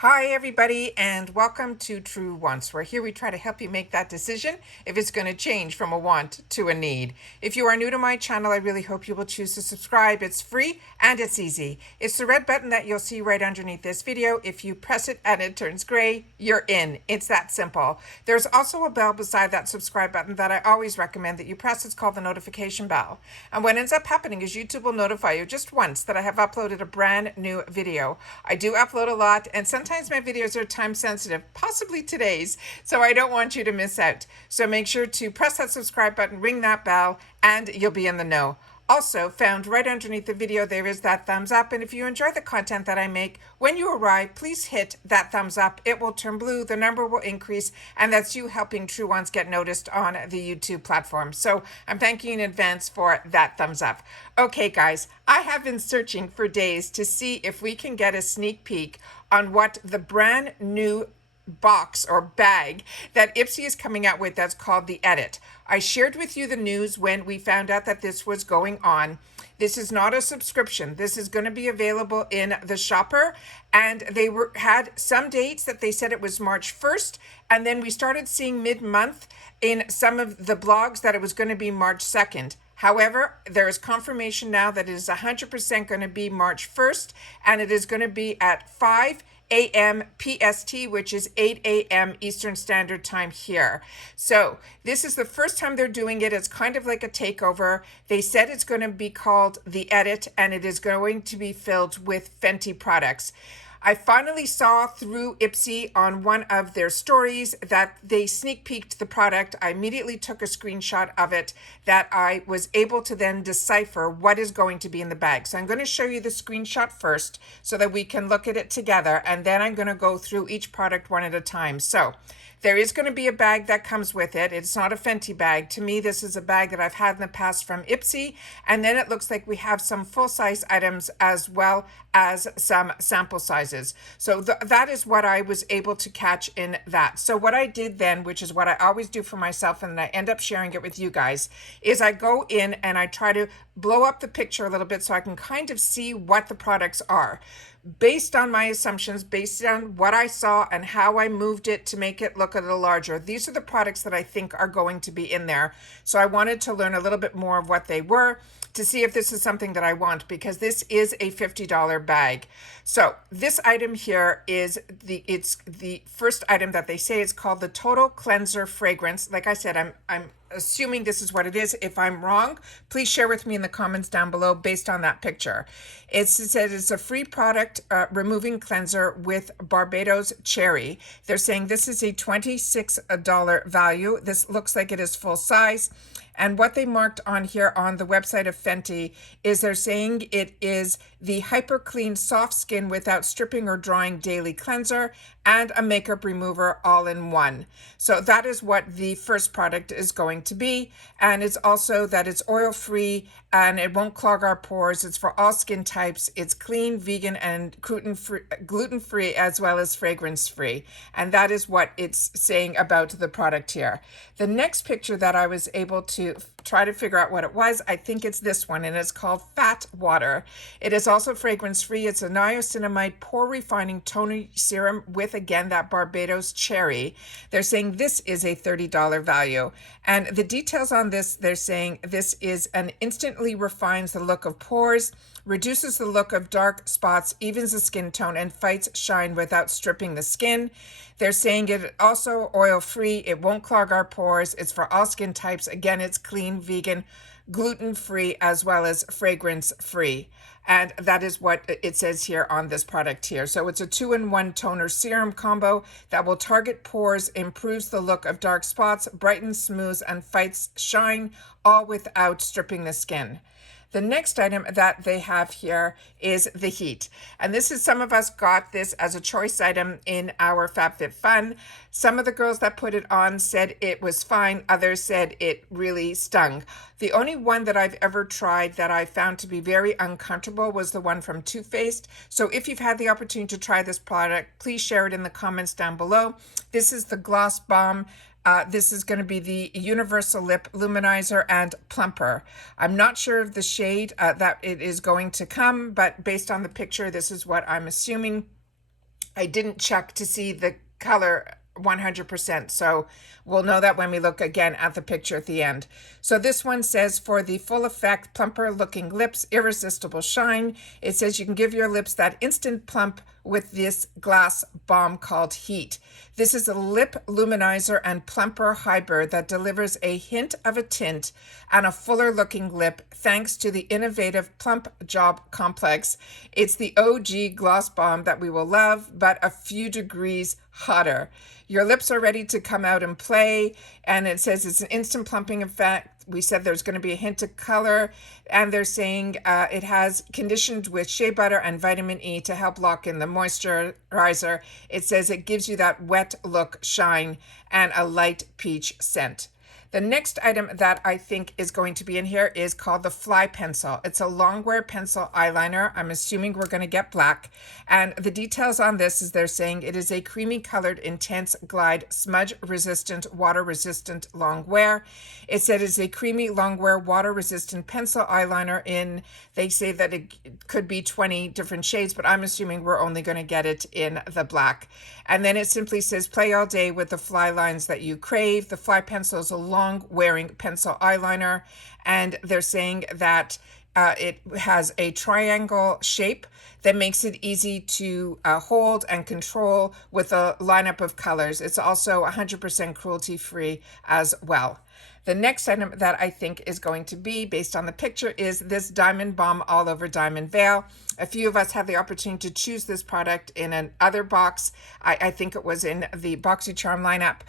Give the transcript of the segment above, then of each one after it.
Hi, everybody, and welcome to True Wants, where here we try to help you make that decision if it's going to change from a want to a need. If you are new to my channel, I really hope you will choose to subscribe. It's free and it's easy. It's the red button that you'll see right underneath this video. If you press it and it turns gray, you're in. It's that simple. There's also a bell beside that subscribe button that I always recommend that you press. It's called the notification bell. And what ends up happening is YouTube will notify you just once that I have uploaded a brand new video. I do upload a lot, and sometimes my videos are time sensitive, possibly today's, so I don't want you to miss out. So make sure to press that subscribe button, ring that bell, and you'll be in the know. Also, found right underneath the video, there is that thumbs up. And if you enjoy the content that I make, when you arrive, please hit that thumbs up. It will turn blue, the number will increase, and that's you helping True Ones get noticed on the YouTube platform. So I'm thanking you in advance for that thumbs up. Okay, guys, I have been searching for days to see if we can get a sneak peek on what the brand new box or bag that IPSY is coming out with that's called the Edit. I shared with you the news when we found out that this was going on. This is not a subscription. This is going to be available in the shopper, and they had some dates that they said it was March 1st, and then we started seeing mid-month in some of the blogs that it was going to be March 2nd. However, there is confirmation now that it is 100% going to be March 1st, and it is going to be at 5 a.m. PST, which is 8 a.m. Eastern Standard Time here. So this is the first time they're doing it. It's kind of like a takeover. They said it's going to be called the Edit, and it is going to be filled with FENTY products. I finally saw through IPSY on one of their stories that they sneak peeked the product. I immediately took a screenshot of it that I was able to then decipher what is going to be in the bag. So I'm going to show you the screenshot first so that we can look at it together, and then I'm going to go through each product one at a time. So there is going to be a bag that comes with it. It's not a FENTY bag. To me, this is a bag that I've had in the past from IPSY. And then it looks like we have some full-size items as well as some sample sizes. So that is what I was able to catch in that. So what I did then, which is what I always do for myself, and I end up sharing it with you guys, is I go in and I try to blow up the picture a little bit so I can kind of see what the products are. Based on my assumptions, based on what I saw and how I moved it to make it look a little larger, these are the products that I think are going to be in there. So I wanted to learn a little bit more of what they were to see if this is something that I want, because this is a $50 bag. So this item here is it's the first item that they say. It's called the Total Cleanser Fragrance. Like I said, I'm assuming this is what it is. If I'm wrong, please share with me in the comments down below based on that picture. It says it's a free product removing cleanser with Barbados cherry. They're saying this is a $26 value. This looks like it is full size. And what they marked on here on the website of FENTY is they're saying it is the Hyper Clean Soft Skin Without Stripping or Drying Daily Cleanser and a Makeup Remover all in one. So that is what the first product is going to be. And it's also that it's oil-free and it won't clog our pores. It's for all skin types. It's clean, vegan, and gluten-free as well as fragrance-free. And that is what it's saying about the product here. The next picture that I was able to try to figure out what it was, I think it's this one, and it's called Fat Water. It is also fragrance-free. It's a niacinamide pore-refining toner serum with, again, that Barbados cherry. They're saying this is a $30 value. And the details on this, they're saying this is an instantly refines the look of pores, reduces the look of dark spots, evens the skin tone, and fights shine without stripping the skin. They're saying it also oil-free. It won't clog our pores. It's for all skin types. Again, it's clean, vegan, gluten-free, as well as fragrance-free. And that is what it says here on this product here. So it's a 2-in-1 toner serum combo that will target pores, improves the look of dark spots, brightens, smooths, and fights shine, all without stripping the skin. The next item that they have here is the heat. And this is, some of us got this as a choice item in our FabFitFun. Some of the girls that put it on said it was fine. Others said it really stung. The only one that I've ever tried that I found to be very uncomfortable was the one from Too Faced. So if you've had the opportunity to try this product, please share it in the comments down below. This is the Gloss Balm. This is going to be the Universal Lip Luminizer and Plumper. I'm not sure of the shade that it is going to come, but based on the picture, this is what I'm assuming. I didn't check to see the color 100%. So we'll know that when we look again at the picture at the end. So this one says, for the full effect, plumper looking lips, irresistible shine. It says you can give your lips that instant plump with this glass balm called Heat. This is a lip luminizer and plumper hybrid that delivers a hint of a tint and a fuller looking lip thanks to the innovative Plump Job Complex. It's the OG gloss balm that we will love, but a few degrees hotter. Your lips are ready to come out and play, and it says it's an instant plumping effect. We said there's going to be a hint of color, and they're saying it has conditioned with shea butter and vitamin E to help lock in the moisturizer. It says it gives you that wet look shine and a light peach scent. The next item that I think is going to be in here is called the FLYPENCIL. It's a longwear pencil eyeliner. I'm assuming we're going to get black. And the details on this is they're saying it is a creamy colored, intense glide, smudge resistant, water resistant longwear. It said it's a creamy longwear water resistant pencil eyeliner in, they say that it could be 20 different shades, but I'm assuming we're only going to get it in the black. And then it simply says, play all day with the fly lines that you crave. The FLYPENCIL is a long-wearing pencil eyeliner, and they're saying that it has a triangle shape that makes it easy to hold and control with a lineup of colors. It's also 100% cruelty-free as well. The next item that I think is going to be, based on the picture, is this Diamond Balm All Over Diamond Veil. A few of us had the opportunity to choose this product in another box. I think it was in the BoxyCharm lineup.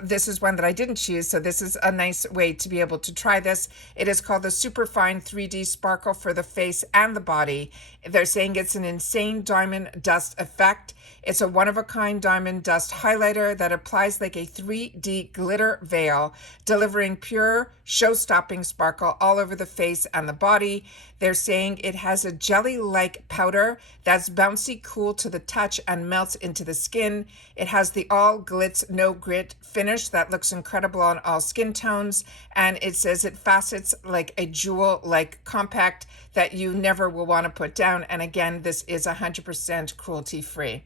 This is one that I didn't choose, so this is a nice way to be able to try this. It is called the Superfine 3D Sparkle for the face and the body. They're saying it's an insane diamond dust effect. It's a one-of-a-kind diamond dust highlighter that applies like a 3D glitter veil, delivering pure, show-stopping sparkle all over the face and the body. They're saying it has a jelly-like powder that's bouncy cool to the touch and melts into the skin. It has the all glitz, no grit finish that looks incredible on all skin tones. And it says it facets like a jewel-like compact that you never will want to put down. And again, this is 100% cruelty-free.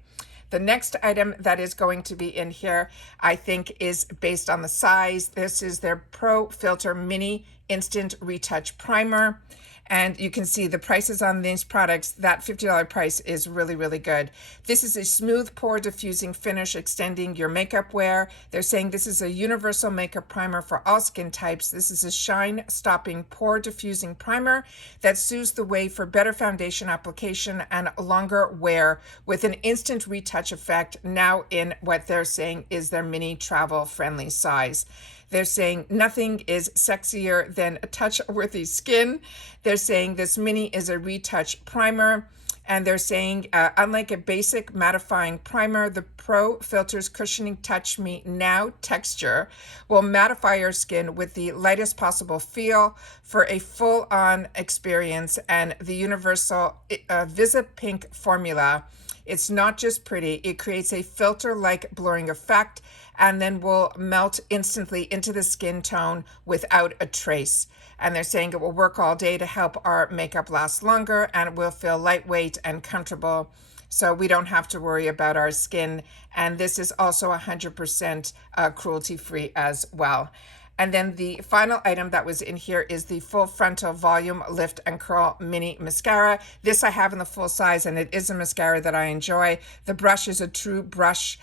The next item that is going to be in here, I think, is based on the size. This is their Pro Filter Mini Instant Retouch Primer. And you can see the prices on these products. That $50 price is really, really good. This is a smooth pore diffusing finish extending your makeup wear. They're saying this is a universal makeup primer for all skin types. This is a shine stopping pore diffusing primer that soothes the way for better foundation application and longer wear with an instant retouch effect, now in what they're saying is their mini travel friendly size. They're saying nothing is sexier than a touch-worthy skin. They're saying this mini is a retouch primer. And they're saying, unlike a basic mattifying primer, the Pro Filter's cushioning Touch Me Now texture will mattify your skin with the lightest possible feel for a full-on experience. And the universal Visa Pink formula, it's not just pretty, it creates a filter-like blurring effect and then will melt instantly into the skin tone without a trace. And they're saying it will work all day to help our makeup last longer, and it will feel lightweight and comfortable, so we don't have to worry about our skin. And this is also 100% cruelty-free as well. And then the final item that was in here is the Full Frontal Volume Lift and Curl Mini Mascara. This I have in the full size, and it is a mascara that I enjoy. The brush is a true brush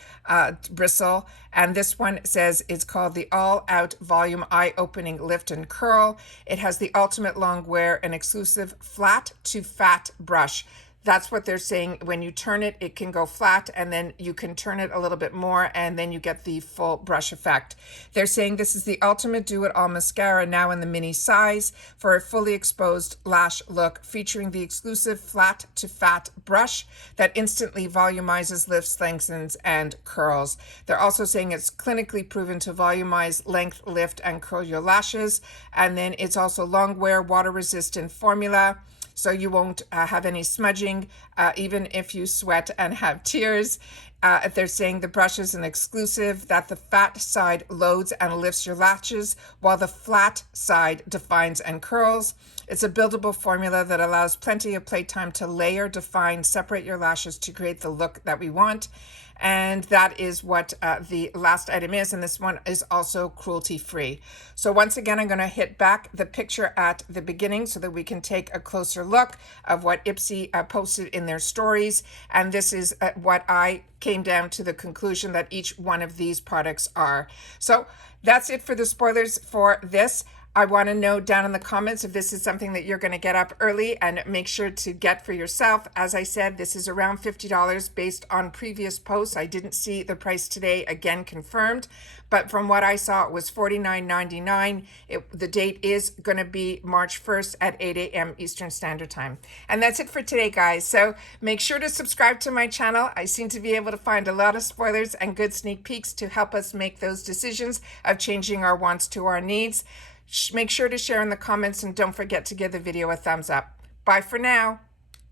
bristle, and this one says it's called the All Out Volume Eye Opening Lift and Curl. It has the ultimate long wear and exclusive flat to fat brush. That's what they're saying. When you turn it, it can go flat, and then you can turn it a little bit more, and then you get the full brush effect. They're saying this is the ultimate do-it-all mascara, now in the mini size, for a fully exposed lash look, featuring the exclusive flat to fat brush that instantly volumizes, lifts, lengthens, and curls. They're also saying it's clinically proven to volumize, length, lift, and curl your lashes. And then it's also long wear, water-resistant formula, so you won't have any smudging, even if you sweat and have tears. They're saying the brush is an exclusive, that the fat side loads and lifts your lashes, while the flat side defines and curls. It's a buildable formula that allows plenty of playtime to layer, define, separate your lashes to create the look that we want. And that is what the last item is. And this one is also cruelty-free. So once again, I'm going to hit back the picture at the beginning so that we can take a closer look of what IPSY posted in their stories. And this is what I came down to the conclusion that each one of these products are. So that's it for the spoilers for this. I want to know down in the comments if this is something that you're going to get up early and make sure to get for yourself. As I said, this is around $50 based on previous posts. I didn't see the price today, again confirmed, but from what I saw, it was $49.99. The date is going to be March 1st at 8 a.m. Eastern Standard Time. And that's it for today, guys. So make sure to subscribe to my channel. I seem to be able to find a lot of spoilers and good sneak peeks to help us make those decisions of changing our wants to our needs. Make sure to share in the comments and don't forget to give the video a thumbs up. Bye for now.